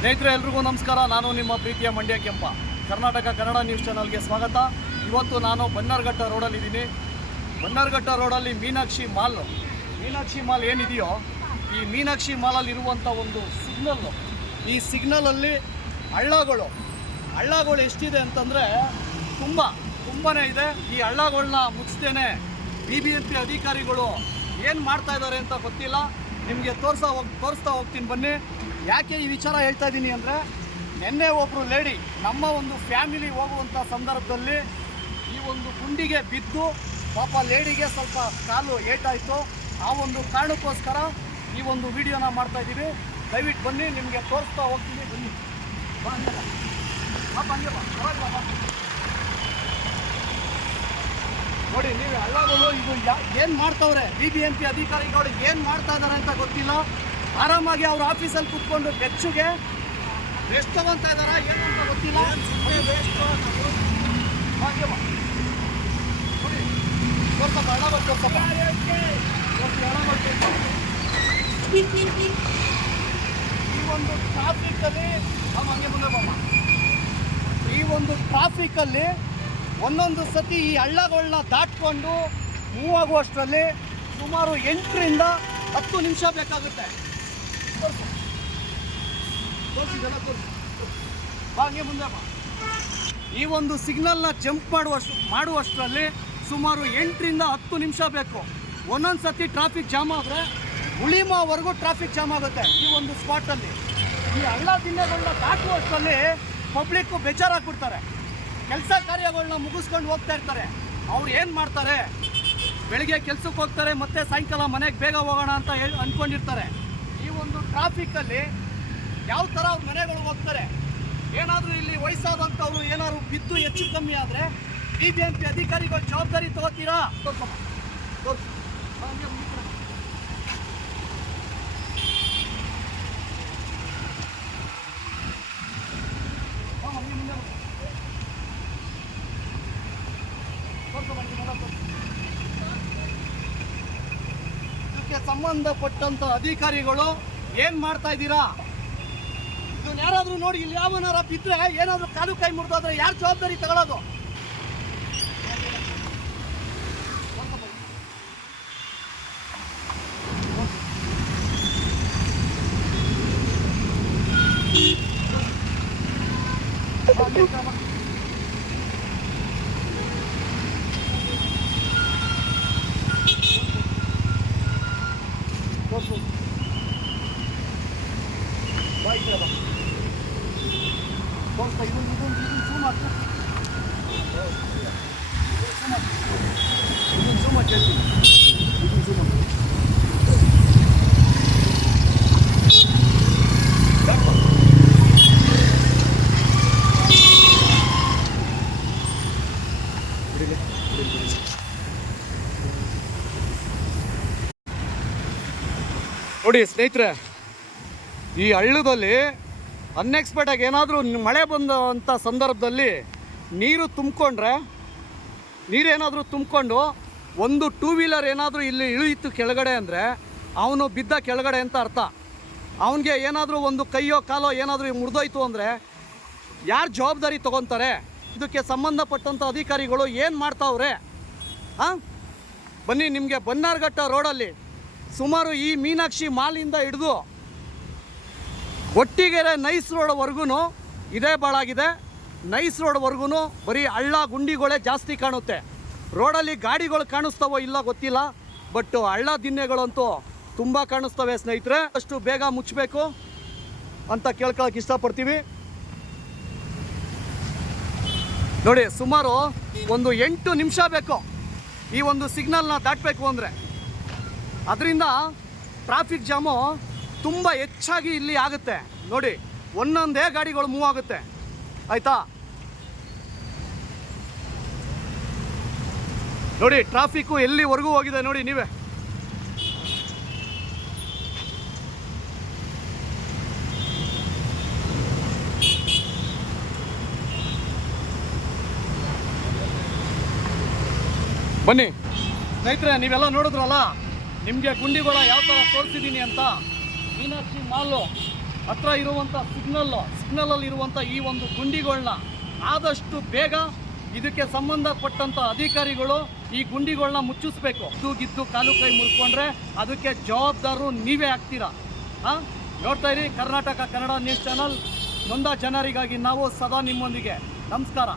ಸ್ನೇಹಿತರೆ ಎಲ್ರಿಗೂ ನಮಸ್ಕಾರ. ನಾನು ನಿಮ್ಮ ಪ್ರೀತಿಯ ಮಂಡ್ಯ ಕೆಂಪ. ಕರ್ನಾಟಕ ಕನ್ನಡ ನ್ಯೂಸ್ ಚಾನಲ್ಗೆ ಸ್ವಾಗತ. ಇವತ್ತು ನಾನು ಬನ್ನರ್ಘಟ್ಟ ರೋಡಲ್ಲಿದ್ದೀನಿ. ಬನ್ನರ್ಘಟ್ಟ ರೋಡಲ್ಲಿ ಮೀನಾಕ್ಷಿ ಮಾಲ್ ಏನಿದೆಯೋ, ಈ ಮೀನಾಕ್ಷಿ ಮಾಲಲ್ಲಿರುವಂಥ ಒಂದು ಸಿಗ್ನಲ್ಲು, ಈ ಸಿಗ್ನಲಲ್ಲಿ ಹಳ್ಳಗಳು ಎಷ್ಟಿದೆ ಅಂತಂದರೆ ತುಂಬಾ ಇದೆ. ಈ ಹಳ್ಳಗಳನ್ನ ಮುಚ್ಚಿದ್ದೇನೆ BBMP ಅಧಿಕಾರಿಗಳು ಏನು ಮಾಡ್ತಾ ಇದ್ದಾರೆ ಅಂತ ಗೊತ್ತಿಲ್ಲ. ನಿಮಗೆ ತೋರಿಸ್ತಾ ಹೋಗ್ತೀನಿ ಬನ್ನಿ. ಯಾಕೆ ಈ ವಿಚಾರ ಹೇಳ್ತಾ ಇದ್ದೀನಿ ಅಂದರೆ, ನಿನ್ನೆ ಒಬ್ಬರು ಲೇಡಿ ನಮ್ಮ ಒಂದು ಫ್ಯಾಮಿಲಿ ಹೋಗುವಂಥ ಸಂದರ್ಭದಲ್ಲಿ ಈ ಒಂದು ಗುಂಡಿಗೆ ಬಿದ್ದು ಪಾಪ ಲೇಡಿಗೆ ಸ್ವಲ್ಪ ಕಾಲು ಏಟಾಯಿತು. ಆ ಒಂದು ಕಾರಣಕ್ಕೋಸ್ಕರ ಈ ಒಂದು ವಿಡಿಯೋನ ಮಾಡ್ತಾಯಿದ್ದೀವಿ. ದಯವಿಟ್ಟು ಬನ್ನಿ, ನಿಮಗೆ ತೋರಿಸ್ತಾ ಹೋಗ್ತೀನಿ. ಬನ್ನಿ ನೋಡಿ, ನೀವು ಹಳ್ಳಗಳು ಇದು ಏನು ಮಾಡ್ತಾವ್ರೆ, BBMP ಅಧಿಕಾರಿಗಳು ಏನು ಮಾಡ್ತಾ ಇದ್ದಾರೆ ಅಂತ ಗೊತ್ತಿಲ್ಲ. ಆರಾಮಾಗಿ ಅವ್ರ ಆಫೀಸಲ್ಲಿ ಕೂತ್ಕೊಂಡು ಬೆಚ್ಚುಗೆ ರೆಸ್ಟ್ ತಗೊತಾ ಇದ್ದಾರಾ ಏನು ಅಂತ ಗೊತ್ತಿಲ್ಲ. ಈ ಒಂದು ಟ್ರಾಫಿಕಲ್ಲಿ ಒಂದೊಂದು ಸತಿ ಈ ಹಳ್ಳಗಳನ್ನ ದಾಟ್ಕೊಂಡು ಮೂವ್ ಆಗುವಷ್ಟರಲ್ಲಿ ಸುಮಾರು 8 ರಿಂದ 10 ನಿಮಿಷ ಬೇಕಾಗುತ್ತೆ. ಈ ಒಂದು ಸಿಗ್ನಲ್ನ ಜಂಪ್ ಮಾಡುವಷ್ಟರಲ್ಲಿ ಸುಮಾರು 8 ರಿಂದ 10 ನಿಮಿಷ ಬೇಕು. ಒಂದೊಂದು ಸತಿ ಟ್ರಾಫಿಕ್ ಜಾಮ್ ಆದರೆ ಉಳಿಮಾವರೆಗೂ ಟ್ರಾಫಿಕ್ ಜಾಮ್ ಆಗುತ್ತೆ. ಈ ಒಂದು ಸ್ಪಾಟಲ್ಲಿ ಈ ಹಳ್ಳ ದಿಣ್ಣೆಗಳನ್ನ ದಾಟುವಷ್ಟರಲ್ಲಿ ಪಬ್ಲಿಕ್ಕು ಬೇಜಾರಾಗ್ಬಿಡ್ತಾರೆ. ಕೆಲಸ ಕಾರ್ಯಗಳನ್ನ ಮುಗಿಸ್ಕೊಂಡು ಹೋಗ್ತಾ ಇರ್ತಾರೆ. ಅವ್ರು ಏನು ಮಾಡ್ತಾರೆ, ಬೆಳಿಗ್ಗೆ ಕೆಲ್ಸಕ್ಕೆ ಹೋಗ್ತಾರೆ, ಮತ್ತೆ ಸಾಯಂಕಾಲ ಮನೆಗೆ ಬೇಗ ಹೋಗೋಣ ಅಂತ ಅಂದ್ಕೊಂಡಿರ್ತಾರೆ. ಈ ಒಂದು ಟ್ರಾಫಿಕಲ್ಲಿ ಯಾವ ಥರ ಅವ್ರ ಮನೆಗಳಿಗೆ ಹೋಗ್ತಾರೆ. ಏನಾದರೂ ಇಲ್ಲಿ ವಯಸ್ಸಾದಂಥವ್ರು ಏನಾದ್ರು ಬಿದ್ದು ಹೆಚ್ಚು ಕಮ್ಮಿ ಆದರೆ BBMP ಅಧಿಕಾರಿಗಳು ಜವಾಬ್ದಾರಿ ತಗೋತೀರಾ? ಇದಕ್ಕೆ ಸಂಬಂಧಪಟ್ಟಂತ ಅಧಿಕಾರಿಗಳು ಏನ್ ಮಾಡ್ತಾ ಇದ್ದೀರಾ? ಇದನ್ನ ಯಾರಾದ್ರೂ ನೋಡಿ, ಇಲ್ಲಿ ಯಾವನಾರ ಬಿದ್ರೆ ಏನಾದ್ರೂ ಕಾಲು ಕೈ ಮುರಿದೋದ್ರೆ ಯಾರು ಜವಾಬ್ದಾರಿ ತಗೊಳ್ಳೋದು? ನೋಡಿ ಸ್ನೇಹಿತರೆ, ಈ ಹಳ್ಳದಲ್ಲಿ ಅನ್ಎಕ್ಸ್ಪೆಕ್ಟಾಗಿ ಏನಾದರೂ ಮಳೆ ಬಂದಂಥ ಸಂದರ್ಭದಲ್ಲಿ ನೀರೇನಾದರೂ ತುಂಬಿಕೊಂಡು ಒಂದು 2 ವೀಲರ್ ಏನಾದರೂ ಇಲ್ಲಿ ಇಳಿಯಿತು ಕೆಳಗಡೆ ಅಂದರೆ ಅವನು ಬಿದ್ದ ಕೆಳಗಡೆ ಅಂತ ಅರ್ಥ. ಅವನಿಗೆ ಏನಾದರೂ ಒಂದು ಕೈಯೋ ಕಾಲೋ ಏನಾದರೂ ಮುರಿದೋಯ್ತು ಅಂದರೆ ಯಾರು ಜವಾಬ್ದಾರಿ ತೊಗೊತಾರೆ? ಇದಕ್ಕೆ ಸಂಬಂಧಪಟ್ಟಂಥ ಅಧಿಕಾರಿಗಳು ಏನು ಮಾಡ್ತಾವ್ರೆ? ಬನ್ನಿ, ನಿಮಗೆ ಬನ್ನರ್ಘಟ್ಟ ರೋಡಲ್ಲಿ ಸುಮಾರು ಈ ಮೀನಾಕ್ಷಿ ಮಾಲಿಂದ ಹಿಡಿದು ಒಟ್ಟಿಗೆರೆ ನೈಸ್ ರೋಡ್ವರೆಗೂ ಇದೇ ಬಾಳಾಗಿದೆ. ನೈಸ್ ರೋಡ್ವರೆಗೂ ಬರೀ ಹಳ್ಳ ಗುಂಡಿಗಳೇ ಜಾಸ್ತಿ ಕಾಣುತ್ತೆ. ರೋಡಲ್ಲಿ ಗಾಡಿಗಳು ಕಾಣಿಸ್ತಾವೋ ಇಲ್ಲ ಗೊತ್ತಿಲ್ಲ, ಬಟ್ ಹಳ್ಳ ದಿಣ್ಣೆಗಳಂತೂ ತುಂಬ ಕಾಣಿಸ್ತವೆ. ಸ್ನೇಹಿತರೆ, ಅಷ್ಟು ಬೇಗ ಮುಚ್ಚಬೇಕು ಅಂತ ಕೇಳ್ಕೊಳ್ಳೋಕೆ ಇಷ್ಟಪಡ್ತೀವಿ. ನೋಡಿ, ಸುಮಾರು ಒಂದು 8 ನಿಮಿಷ ಬೇಕು ಈ ಒಂದು ಸಿಗ್ನಲ್ನ ದಾಟಬೇಕು ಅಂದರೆ. ಅದರಿಂದ ಟ್ರಾಫಿಕ್ ಜಾಮು ತುಂಬ ಹೆಚ್ಚಾಗಿ ಇಲ್ಲಿ ಆಗುತ್ತೆ. ನೋಡಿ, ಒಂದೊಂದೇ ಗಾಡಿಗಳು ಮೂವ್ ಆಗುತ್ತೆ, ಆಯಿತಾ? ನೋಡಿ, ಟ್ರಾಫಿಕ್ಕು ಎಲ್ಲಿವರೆಗೂ ಹೋಗಿದೆ ನೋಡಿ ನೀವೇ. ಬನ್ನಿ ಸ್ನೇಹಿತರೆ, ನೀವೆಲ್ಲ ನೋಡಿದ್ರಲ್ಲ, ನಿಮಗೆ ಗುಂಡಿಗಳ ಯಾವ ಥರ ತೋರಿಸಿದ್ದೀನಿ ಅಂತ. ಮೀನಾಕ್ಷಿ ಮಾಲು ಹತ್ರ ಇರುವಂಥ ಸಿಗ್ನಲಲ್ಲಿ ಇರುವಂಥ ಈ ಒಂದು ಗುಂಡಿಗಳನ್ನ ಆದಷ್ಟು ಬೇಗ ಇದಕ್ಕೆ ಸಂಬಂಧಪಟ್ಟಂಥ ಅಧಿಕಾರಿಗಳು ಈ ಗುಂಡಿಗಳನ್ನ ಮುಚ್ಚಿಸ್ಬೇಕು. ಗಿದ್ದು ಕಾಲು ಕೈ ಮುರ್ಕೊಂಡ್ರೆ ಅದಕ್ಕೆ ಜವಾಬ್ದಾರರು ನೀವೇ ಆಗ್ತೀರಾ. ನೋಡ್ತಾ ಇರಿ ಕರ್ನಾಟಕ ಕನ್ನಡ ನ್ಯೂಸ್ ಚಾನಲ್. ನೊಂದ ಜನರಿಗಾಗಿ ನಾವು ಸದಾ ನಿಮ್ಮೊಂದಿಗೆ. ನಮಸ್ಕಾರ.